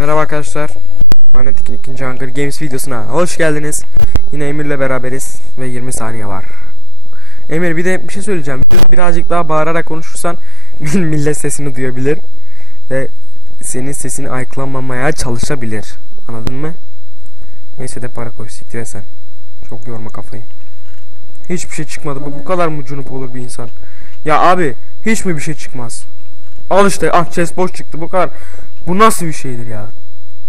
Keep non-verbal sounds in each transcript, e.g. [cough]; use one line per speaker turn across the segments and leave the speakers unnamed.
Merhaba arkadaşlar. Manet'in ikinci Hunger Games videosuna hoş geldiniz. Yine Emir'le beraberiz ve 20 saniye var. Emir bir de bir şey söyleyeceğim. Birazcık daha bağırarak konuşursan [laughs] millet sesini duyabilir. Ve senin sesini ayıklamamaya çalışabilir. Anladın mı? Neyse de para koy siktir sen. Çok yorma kafayı. Hiçbir şey çıkmadı. Bu, bu kadar mı cunup olur bir insan? Ya abi hiç mi bir şey çıkmaz? Al işte ah chest boş çıktı bu kadar. Bu nasıl bir şeydir ya?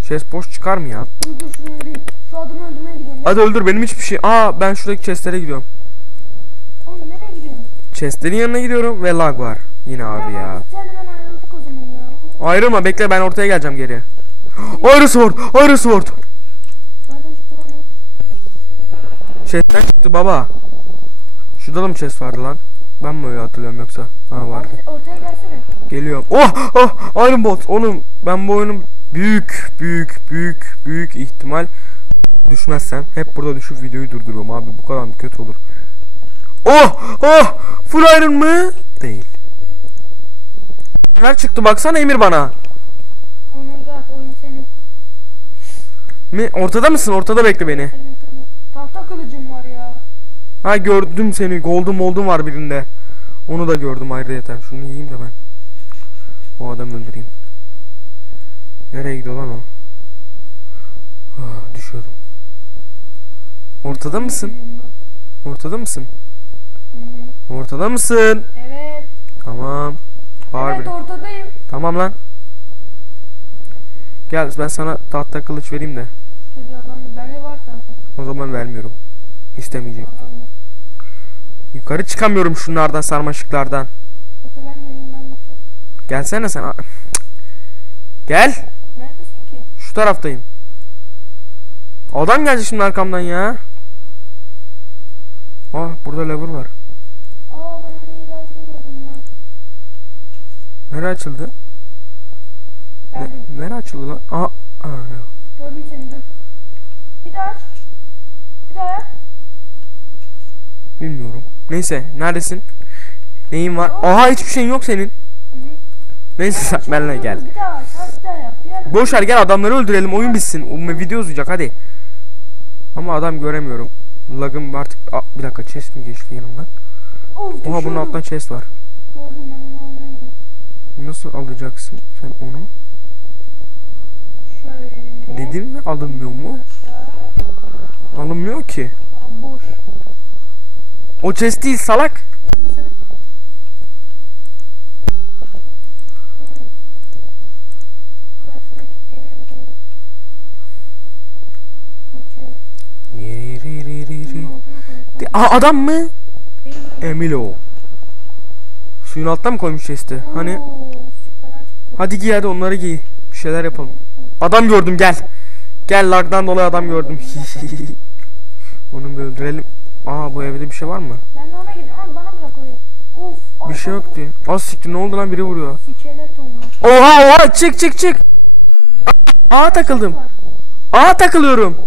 Chest boş çıkar mı ya?
Dur dur şunu öldüreyim. Şu adamı öldürmeye gidiyorum.
Hadi öldür benim hiçbir şey. Aa ben şuradaki chestlere gidiyorum.
Oğlum nereye gidiyorsun?
Chestlerin yanına gidiyorum ve lag var. Yine abi ya.
Seninle ayrıldık o zaman ya.
Ayrılma bekle ben ortaya geleceğim geri. Ayrı [gasps] sword, ayrı sword. Chest'ten çıktı baba. Şurada da mı chest vardı lan? Ben mi öyle hatırlıyorum yoksa? Ha vardı.
Orta- Ortaya gelsene.
Geliyorum. Oh oh Iron Bot. Oğlum ben bu oyunun büyük büyük büyük büyük ihtimal düşmezsem hep burada düşüp videoyu durduruyorum abi. Bu kadar mı kötü olur? Oh oh full iron mı? Değil. Neler çıktı baksana Emir bana.
Oh my god oyun senin.
Mi? Ortada mısın? Ortada bekle beni.
Senin
Ha gördüm seni. Gold'um oldum var birinde. Onu da gördüm ayrıyeten. Şunu yiyeyim de ben. O adamı öldüreyim. Nereye gidiyor lan o? Ah, düşüyordum. Ortada mısın? Ortada mısın? Ortada mısın?
Evet.
Tamam. Bağır
evet
bir.
ortadayım.
Tamam lan. Gel ben sana tahta kılıç vereyim de.
Tabii adam bende var zaten.
O zaman vermiyorum. İstemeyecek. Yukarı çıkamıyorum şunlardan sarmaşıklardan. Gelsene sen. Gel.
Neredesin ki?
Şu taraftayım. Adam gelecek şimdi arkamdan ya. Aa burada lever var.
Aa ben lan.
Nere açıldı? Ne,
Geldim.
nere açıldı lan? Aa, aa yok.
Gördüm seni dur. Bir daha aç. Bir daha yap.
Bilmiyorum. Neyse neredesin? Neyin var? Aha hiçbir şeyin yok senin. Neyse sen
Dur,
benimle gel.
dur, Bir daha aç. ha, Bir daha yap. Bir ara-
Boş ver gel adamları öldürelim oyun bitsin. O video uzayacak hadi. Ama adam göremiyorum. Lagım artık Aa, bir dakika chest mi geçti yanımdan? Oha bunun altında chest var. Nasıl alacaksın sen onu?
Şöyle.
Dedim mi alınmıyor mu? Alınmıyor ki.
Bunun altına koyayım.
De- Aa adam mı?
Değil mi?
Emilo. Suyun altına mı koymuş chest'i? Hani? Hadi giy hadi onları giy. Bir şeyler yapalım. Adam gördüm gel. Gel lagdan dolayı adam gördüm. [laughs] Onu bir öldürelim. Aa bu evde bir şey var mı?
Ben de ona gidiyorum ama bana bırak orayı. Of.
Bir şey yok diye. Az siktir ne oldu lan biri vuruyor.
Var.
Oha oha çık çık çık. Aa takıldım. Aa takılıyorum.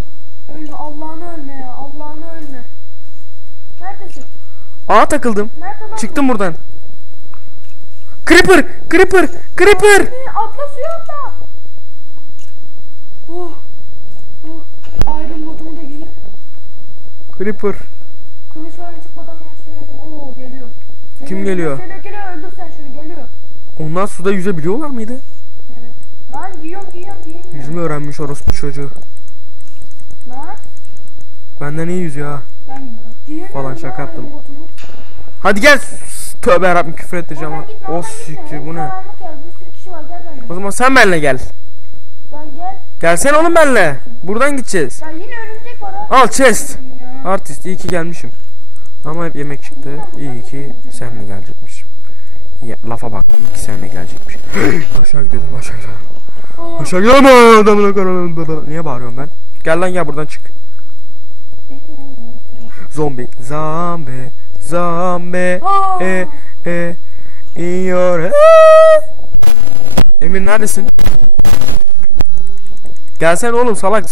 Ölme Allah'ını ölme ya. Allah'ını ölme. Neredesin?
Aa takıldım.
Nerede lan?
Çıktım buradan. Creeper! Creeper! Creeper!
Atla suya atla. Oh. Oh. Iron botumu da giyeyim.
Creeper.
Kılıç falan çıkmadan ben şöyle. Oo geliyor.
Kim geliyor?
Geliyor geliyor öldür sen şunu geliyor.
Onlar suda yüzebiliyorlar mıydı?
Evet. Lan giyiyorum giyiyorum giyemiyorum.
Yüzme öğrenmiş orospu çocuğu.
Lan
Benden iyi yüzüyor ha.
ben giyemiyorum.
Falan şaka yaptım.
Botumu.
Hadi gel. Tövbe yarabbim küfür edeceğim O siktir bu ne? O zaman sen benimle gel.
Gel gel.
Gelsene oğlum benimle. Buradan gideceğiz.
Ya yine örümcek var.
Al chest. Artist iyi ki gelmişim. Ama hep yemek çıktı. İyi ki seninle gelecekmiş. Ya, lafa bak. İyi ki seninle gelecekmiş. [gasps] aşağı gidelim aşağı gidelim.
Oo.
Aşağı gidelim. Niye bağırıyorum ben? Gel lan gel buradan çık. Zombi. Zombi. Zombi.
Aa.
E e in your head. Emir neredesin? Gelsene oğlum salak.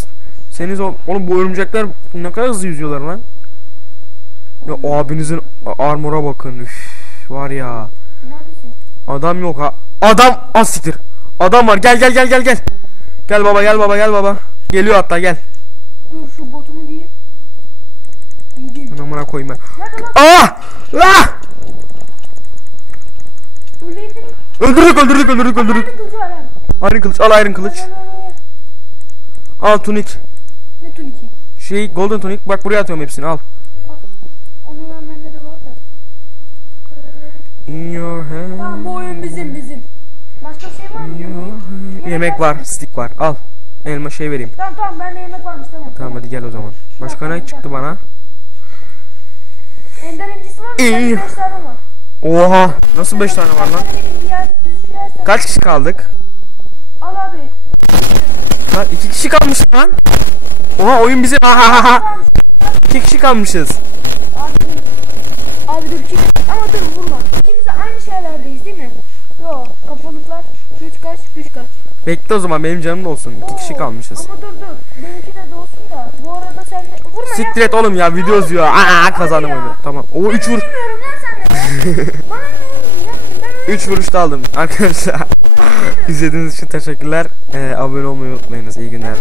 Seni zor... Oğlum bu örümcekler ne kadar hızlı yüzüyorlar lan. Ya o abinizin armora bakın. Üf, var ya.
Neredesin?
Adam yok ha. Adam asiktir. Adam var. Gel gel gel gel gel. Gel baba gel baba gel baba. Geliyor hatta gel.
Dur şu botumu giyeyim. Giydim.
Amına koyma.
Lan?
Ah! Ah! Öldürdük öldürdük öldürdük öldürdük. Iron kılıç al iron kılıç.
Ver, ver, ver, ver.
Al tunik.
Ne tuniki?
Şey golden tunik. Bak buraya atıyorum hepsini al.
Onun hemen bende de var da.
In your hand.
Tamam bu oyun bizim bizim. Başka bir şey var mı? Yemek-
var, stick var. Al. Elma şey vereyim.
Tamam tamam bende yemek varmış tamam.
Tamam hadi gel o zaman. Başka ne çıktı bana?
Ender incisi var mı?
İyi.
Bende 5 tane var.
Oha! Nasıl 5 tane var lan? Kaç kişi kaldık?
Al abi.
Lan 2 kişi kalmış lan. Oha oyun bizim. Ha ha ha ha.
Tamam.
2 kişi kalmışız.
Abi dur. Abi dur? Ama dur vurma. İkimiz aynı şeylerdeyiz? Yo kapalıklar. Güç kaç? Güç kaç?
Bekle o zaman benim canım da olsun. 2 kişi
Oo,
kalmışız.
Ama dur dur. Benimki de dolsun da. Bu arada sen de... Vurma ya.
Siktir et oğlum ya video izliyor. Aa kazandım
ya.
oyunu. Tamam. O 3 vur.
Bilmiyorum lan sen de. [laughs] Bana ne oğlum? Ya ben öyle
3 vuruşta aldım arkadaşlar. İzlediğiniz için teşekkürler. Ee, abone olmayı unutmayınız. İyi günler.